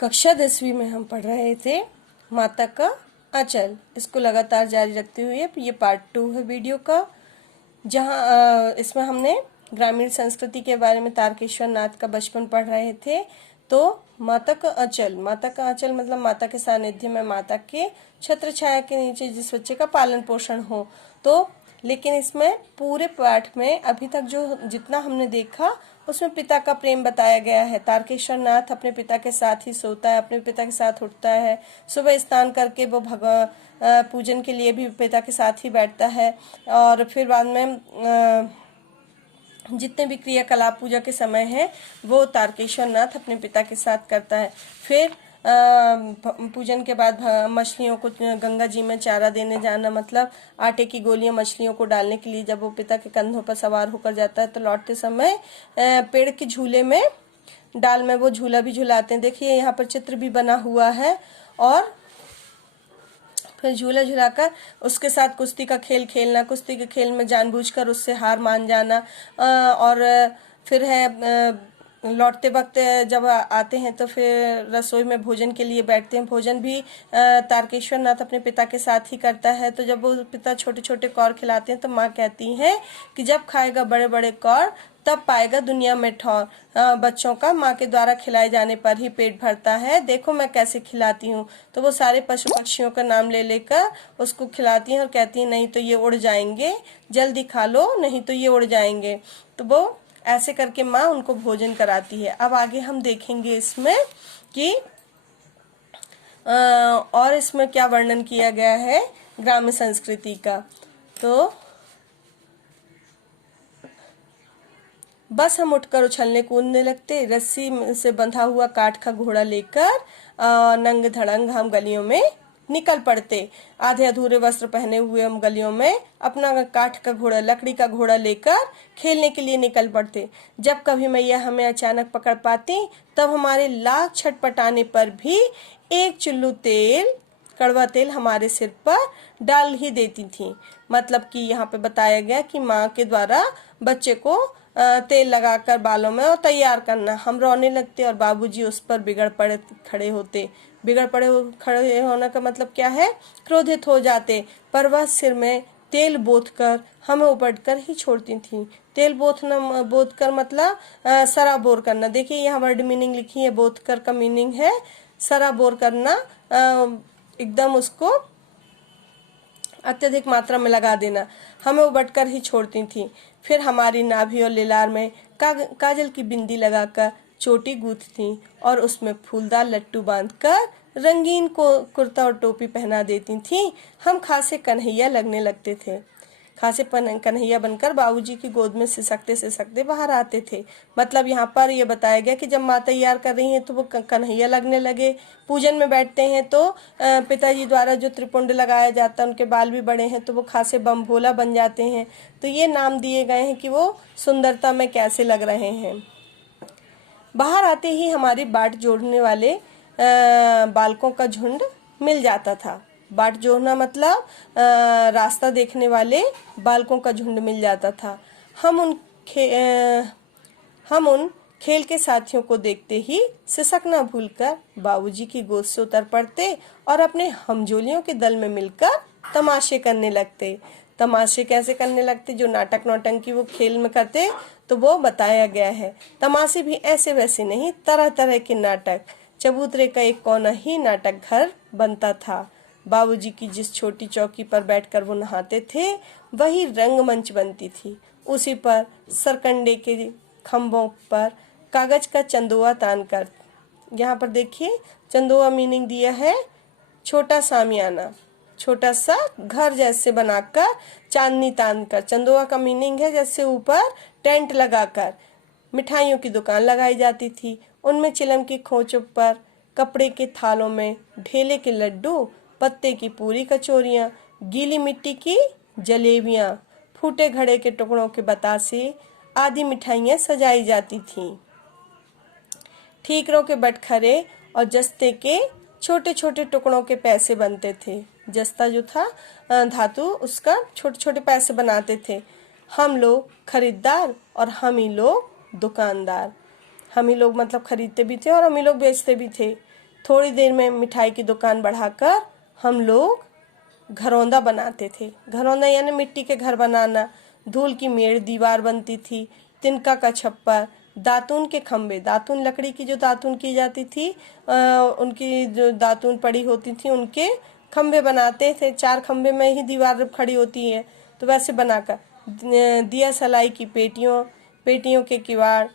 कक्षा 10वीं में हम पढ़ रहे थे माता का आंचल। इसको लगातार जारी रखते हुए ये पार्ट 2 है वीडियो का, जहाँ इसमें हमने ग्रामीण संस्कृति के बारे में तारकेश्वर नाथ का बचपन पढ़ रहे थे। तो माता का आंचल मतलब माता के सानिध्य में, माता के छत्र छाया के नीचे जिस बच्चे का पालन पोषण हो। तो लेकिन इसमें पूरे पाठ में अभी तक जो जितना हमने देखा उसमें पिता का प्रेम बताया गया है। तारकेश्वर नाथ अपने पिता के साथ ही सोता है, अपने पिता के साथ उठता है, सुबह स्नान करके वो भगवान पूजन के लिए भी पिता के साथ ही बैठता है, और फिर बाद में जितने भी क्रियाकलाप पूजा के समय है वो तारकेश्वर नाथ अपने पिता के साथ करता है। फिर पूजन के बाद मछलियों को गंगा जी में चारा देने जाना, मतलब आटे की गोलियां मछलियों को डालने के लिए जब वो पिता के कंधों पर सवार होकर जाता है तो लौटते समय पेड़ के झूले में, डाल में वो झूला भी झुलाते हैं। देखिए यहाँ पर चित्र भी बना हुआ है। और फिर झूला झुलाकर उसके साथ कुश्ती का खेल खेलना, कुश्ती के खेल में जानबूझकर उससे हार मान जाना। और फिर है लौटते वक्त जब आते हैं तो फिर रसोई में भोजन के लिए बैठते हैं। भोजन भी तारकेश्वर नाथ अपने पिता के साथ ही करता है। तो जब वो पिता छोटे छोटे कौर खिलाते हैं तो माँ कहती हैं कि जब खाएगा बड़े बड़े कौर तब पाएगा दुनिया में ठौर। बच्चों का माँ के द्वारा खिलाए जाने पर ही पेट भरता है, देखो मैं कैसे खिलाती हूँ। तो वो सारे पशु पक्षियों का नाम ले लेकर उसको खिलाती हैं और कहती हैं नहीं तो ये उड़ जाएंगे, जल्दी खा लो नहीं तो ये उड़ जाएंगे। तो वो ऐसे करके माँ उनको भोजन कराती है। अब आगे हम देखेंगे इसमें कि और इसमें क्या वर्णन किया गया है ग्राम्य संस्कृति का। तो बस हम उठकर उछलने कूदने लगते, रस्सी से बंधा हुआ काठ का घोड़ा लेकर नंग धड़ंग हम गलियों में निकल पड़ते। आधे अधूरे वस्त्र पहने हुए हम गलियों में अपना काठ का घोड़ा, लकड़ी का घोड़ा लेकर खेलने के लिए निकल पड़ते। जब कभी मैया हमें अचानक पकड़ पाती तब हमारे लाख छटपटाने पर भी एक चुल्लू तेल, कड़वा तेल हमारे सिर पर डाल ही देती थी। मतलब कि यहाँ पे बताया गया कि माँ के द्वारा बच्चे को तेल लगाकर बालों में और तैयार करना। हम रोने लगते और बाबूजी उस पर खड़े होने का मतलब क्या है, क्रोधित हो जाते। पर वह सिर में तेल बोथ कर हमें उपट कर ही छोड़ती थी। तेल बोथ कर मतलब सराबोर करना। देखिए यहाँ वर्ड मीनिंग लिखी है, बोथ कर का मीनिंग है सराबोर करना, एकदम उसको अत्यधिक मात्रा में लगा देना। हमें उबट कर ही छोड़ती थी। फिर हमारी नाभि और लिलार में काजल की बिंदी लगाकर चोटी गूंथती और उसमें फूलदार लट्टू बांधकर रंगीन कुर्ता और टोपी पहना देती थी। हम खासे कन्हैया लगने लगते थे। खासे कन्हैया बनकर बाबूजी की गोद में सिसकते सिसकते बाहर आते थे। मतलब यहाँ पर ये बताया गया कि जब माँ तैयार कर रही हैं तो वो कन्हैया लगने लगे। पूजन में बैठते हैं तो पिताजी द्वारा जो त्रिपुंड लगाया जाता है, उनके बाल भी बड़े हैं तो वो खासे बम भोला बन जाते हैं। तो ये नाम दिए गए हैं कि वो सुंदरता में कैसे लग रहे हैं। बाहर आते ही हमारी बाट जोड़ने वाले बालकों का झुंड मिल जाता था। बाट जोड़ना मतलब रास्ता देखने वाले बालकों का झुंड मिल जाता था। हम उन खेल के साथियों को देखते ही सिसकना भूलकर बाबूजी की गोद से उतर पड़ते और अपने हमजोलियों के दल में मिलकर तमाशे करने लगते। तमाशे कैसे करने लगते, जो नाटक नौटंकी वो खेल में करते, तो वो बताया गया है। तमाशे भी ऐसे वैसे नहीं, तरह तरह के नाटक। चबूतरे का एक कोना ही नाटक घर बनता था। बाबूजी की जिस छोटी चौकी पर बैठकर वो नहाते थे वही रंगमंच बनती थी। उसी पर सरकंडे के खंभों पर कागज का चंदोआ तान कर, यहाँ पर देखिए चंदोआ मीनिंग दिया है छोटा सामियाना, छोटा सा घर जैसे बनाकर चांदनी तान कर। चंदोआ का मीनिंग है जैसे ऊपर टेंट लगाकर मिठाइयों की दुकान लगाई जाती थी। उनमें चिलम की खोचों पर कपड़े के थालों में ढेले के लड्डू, पत्ते की पूरी कचौरियाँ, गीली मिट्टी की जलेबियाँ, फूटे घड़े के टुकड़ों के बतासे आदि मिठाइयाँ सजाई जाती थीं। ठीकरों के बटखरे और जस्ते के छोटे छोटे टुकड़ों के पैसे बनते थे। जस्ता जो था धातु, उसका छोटे छोटे पैसे बनाते थे। हम लोग खरीदार और हम ही लोग दुकानदार। हम ही लोग मतलब खरीदते भी थे और हम ही लोग बेचते भी थे। थोड़ी देर में मिठाई की दुकान बढ़ाकर हम लोग घरौंदा बनाते थे। घरौंदा यानी मिट्टी के घर बनाना। धूल की मेड़ दीवार बनती थी, तिनका का छप्पर, दातून के खम्भे, दातून लकड़ी की जो दातून की जाती थी उनकी जो दातून पड़ी होती थी उनके खम्भे बनाते थे। 4 खम्भे में ही दीवार खड़ी होती है तो वैसे बनाकर दिया सलाई की पेटियों के किवाड़,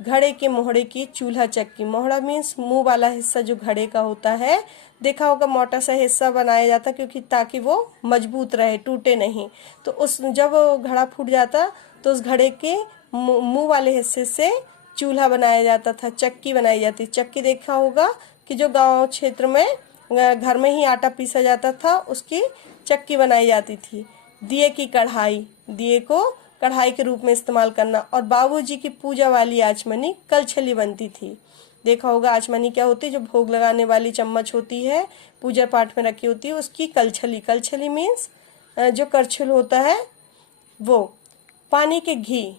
घड़े के मोहड़े की चूल्हा चक्की। मोहड़ा मीन्स मुंह वाला हिस्सा जो घड़े का होता है, देखा होगा मोटा सा हिस्सा बनाया जाता क्योंकि ताकि वो मजबूत रहे, टूटे नहीं। तो उस जब घड़ा फूट जाता तो उस घड़े के मुंह वाले हिस्से से चूल्हा बनाया जाता था, चक्की बनाई जाती। चक्की देखा होगा कि जो गांव क्षेत्र में घर में ही आटा पीसा जाता था उसकी चक्की बनाई जाती थी। दिए की कढ़ाई, दिए को कढ़ाई के रूप में इस्तेमाल करना। और बाबूजी की पूजा वाली आचमनी कलछली बनती थी। देखा होगा आचमनी क्या होती है, जो भोग लगाने वाली चम्मच होती है, पूजा पाठ में रखी होती है, उसकी कलछली। कलछली मीन्स जो करछुल होता है वो। पानी के घी,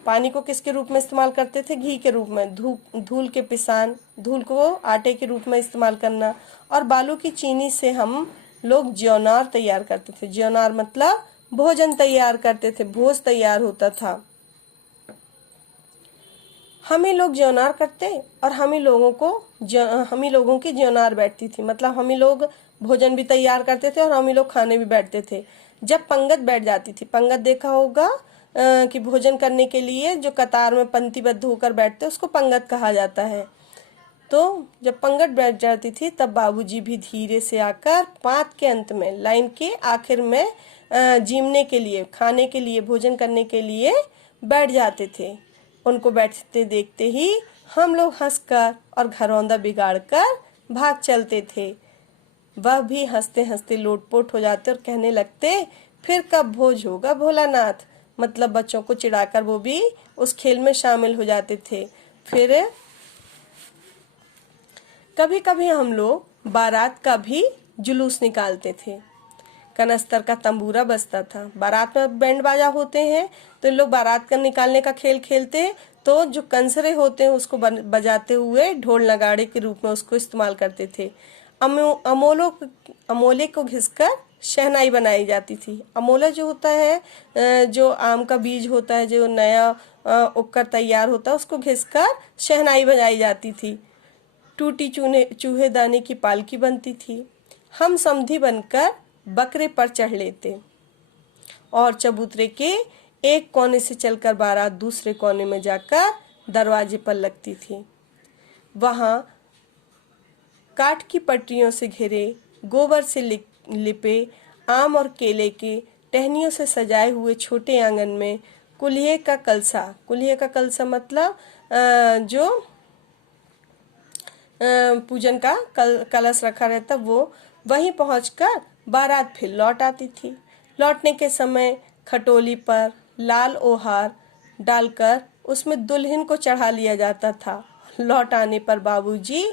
पानी को किसके रूप में इस्तेमाल करते थे, घी के रूप में। धूल के पिसान, धूल को आटे के रूप में इस्तेमाल करना। और बालू की चीनी से हम लोग ज्योनार तैयार करते थे। ज्योनार मतलब भोजन तैयार करते थे, भोज तैयार होता था। हम ही लोग ज्योनार करते और हम ही लोगों की ज्योनार बैठती थी। मतलब हम ही लोग भोजन भी तैयार करते थे और हम ही लोग खाने भी बैठते थे। जब पंगत बैठ जाती थी, पंगत देखा होगा कि भोजन करने के लिए जो कतार में पंक्तिबद्ध होकर बैठते उसको पंगत कहा जाता है। तो जब पंगत बैठ जाती थी तब बाबूजी भी धीरे से आकर पाँत के अंत में, लाइन के आखिर में जीमने के लिए, खाने के लिए, भोजन करने के लिए बैठ जाते थे। उनको बैठते देखते ही हम लोग हंसकर और घरौंदा बिगाड़कर भाग चलते थे। वह भी हंसते हंसते लोटपोट हो जाते और कहने लगते, फिर कब भोज होगा भोलानाथ। मतलब बच्चों को चिढ़ाकर वो भी उस खेल में शामिल हो जाते थे। फिर कभी कभी हम लोग बारात का भी जुलूस निकालते थे। कनस्तर का तंबूरा बजता था। बारात में बैंड बाजा होते हैं तो लोग बारात का निकालने का खेल खेलते हैं। तो जो कंसरे होते हैं उसको बजाते हुए ढोल नगाड़े के रूप में उसको इस्तेमाल करते थे। अमोले को घिसकर शहनाई बनाई जाती थी। अमोला जो होता है, जो आम का बीज होता है, जो नया उगकर तैयार होता है, उसको घिसकर शहनाई बजाई जाती थी। टूटी चूहे दाने की पालकी बनती थी। हम समधी बनकर बकरे पर चढ़ लेते और चबूतरे के एक कोने से चलकर बारात दूसरे कोने में जाकर दरवाजे पर लगती थी। वहां काठ की पटरियों से घिरे, गोबर से लिपे, आम और केले के टहनियों से सजाए हुए छोटे आंगन में कुल्हे का कलसा मतलब जो पूजन का कलश रखा रहता, वो वहीं पहुंचकर बारात फिर लौट आती थी। लौटने के समय खटोली पर लाल ओहार डालकर उसमें दुल्हन को चढ़ा लिया जाता था। लौट आने पर बाबूजी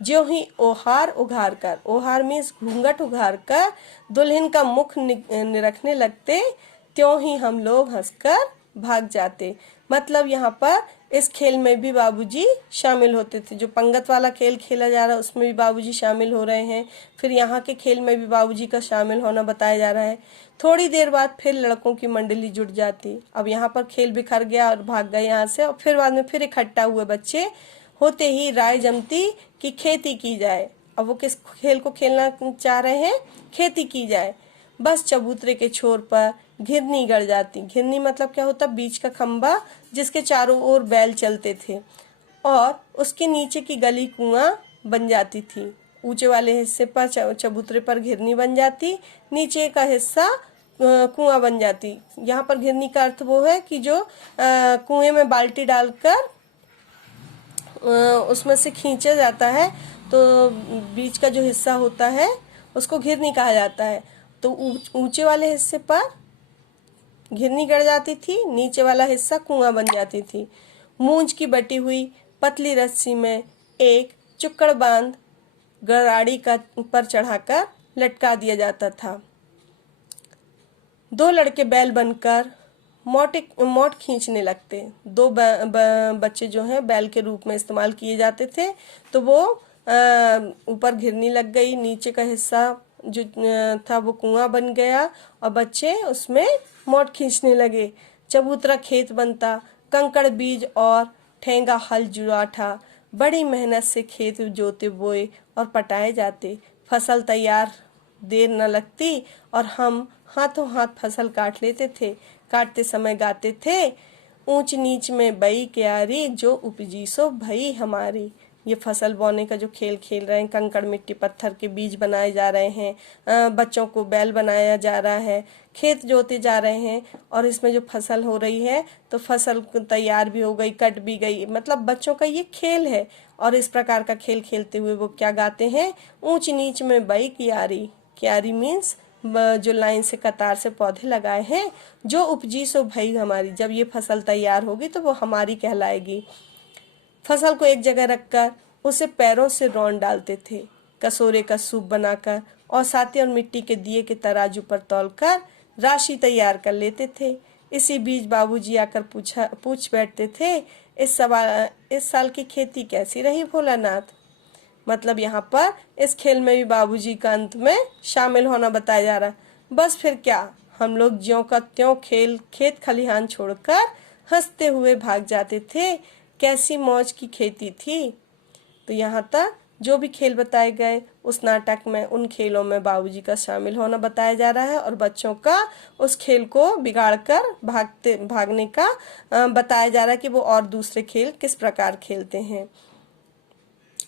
जो ही ओहार मीन्स घूंघट उघार कर दुल्हन का मुख निरखने लगते, त्यों ही हम लोग हंसकर भाग जाते। मतलब यहाँ पर इस खेल में भी बाबूजी शामिल होते थे। जो पंगत वाला खेल खेला जा रहा है उसमें भी बाबूजी शामिल हो रहे हैं। फिर यहाँ के खेल में भी बाबूजी का शामिल होना बताया जा रहा है। थोड़ी देर बाद फिर लड़कों की मंडली जुट जाती। अब यहाँ पर खेल बिखर गया और भाग गए यहाँ से, और फिर बाद में फिर इकट्ठा हुए बच्चे होते ही राय जमती कि खेती की जाए। अब वो किस खेल को खेलना चाह रहे हैं, खेती की जाए। बस चबूतरे के छोर पर घिरनी गड़ जाती। घिरनी मतलब क्या होता, बीच का खंबा जिसके चारों ओर बैल चलते थे, और उसके नीचे की गली कुआं बन जाती थी। ऊंचे वाले हिस्से पर चबूतरे पर घिरनी बन जाती, नीचे का हिस्सा कुआं बन जाती। यहाँ पर घिरनी का अर्थ वो है कि जो कुएं में बाल्टी डालकर उसमें से खींचा जाता है, तो बीच का जो हिस्सा होता है उसको घिरनी कहा जाता है। तो ऊंचे वाले हिस्से पर घिरनी गड़ जाती थी, नीचे वाला हिस्सा कुआं बन जाती थी। मूंज की बटी हुई पतली रस्सी में एक चुक्कड़ बांध गराड़ी का पर चढ़ाकर लटका दिया जाता था। 2 लड़के बैल बनकर मोट खींचने लगते। 2 बच्चे जो हैं बैल के रूप में इस्तेमाल किए जाते थे, तो वो ऊपर घिरनी लग गई, नीचे का हिस्सा जो था वो कुआं बन गया और बच्चे उसमें मोट खींचने लगे। चबूतरा खेत बनता, कंकड़ बीज और ठेंगा हल जुड़ा था। बड़ी मेहनत से खेत जोते बोए और पटाए जाते। फसल तैयार देर न लगती और हम हाथों हाथ फसल काट लेते थे। काटते समय गाते थे, ऊंच नीच में बई क्यारी, जो उपजी सो भई हमारी। ये फसल बोने का जो खेल खेल रहे हैं, कंकड़ मिट्टी पत्थर के बीज बनाए जा रहे हैं, बच्चों को बैल बनाया जा रहा है, खेत जोते जा रहे हैं और इसमें जो फसल हो रही है तो फसल तैयार भी हो गई, कट भी गई। मतलब बच्चों का ये खेल है और इस प्रकार का खेल खेलते हुए वो क्या गाते हैं, ऊंच नीच में बई क्यारी। क्यारी मीन्स जो लाइन से कतार से पौधे लगाए हैं, जो उपजी सो भई हमारी। जब ये फसल तैयार होगी तो वो हमारी कहलाएगी। फसल को एक जगह रखकर उसे पैरों से रौंद डालते थे, कसोरे का सूप बनाकर और साथी और मिट्टी के दिए के तराजू पर तौलकर राशि तैयार कर लेते थे। इसी बीच बाबूजी आकर पूछ बैठते थे, इस साल की खेती कैसी रही भोलानाथ। मतलब यहाँ पर इस खेल में भी बाबूजी का अंत में शामिल होना बताया जा रहा है। बस फिर क्या, हम लोग ज्यों का त्यों खेत खलिहान छोड़कर हंसते हुए भाग जाते थे। कैसी मौज की खेती थी। तो यहाँ तक जो भी खेल बताए गए उस नाटक में, उन खेलों में बाबूजी का शामिल होना बताया जा रहा है और बच्चों का उस खेल को बिगाड़कर भागने का बताया जा रहा है कि वो और दूसरे खेल किस प्रकार खेलते हैं।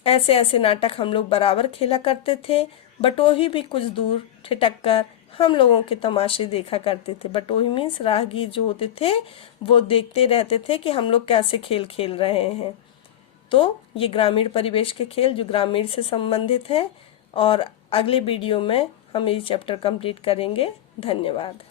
ऐसे ऐसे नाटक हम लोग बराबर खेला करते थे। बटोही भी कुछ दूर ठिठक कर हम लोगों के तमाशे देखा करते थे। बटोही मीन्स राहगीर जो होते थे वो देखते रहते थे कि हम लोग कैसे खेल खेल रहे हैं। तो ये ग्रामीण परिवेश के खेल जो ग्रामीण से संबंधित हैं और अगले वीडियो में हम ये चैप्टर कंप्लीट करेंगे। धन्यवाद।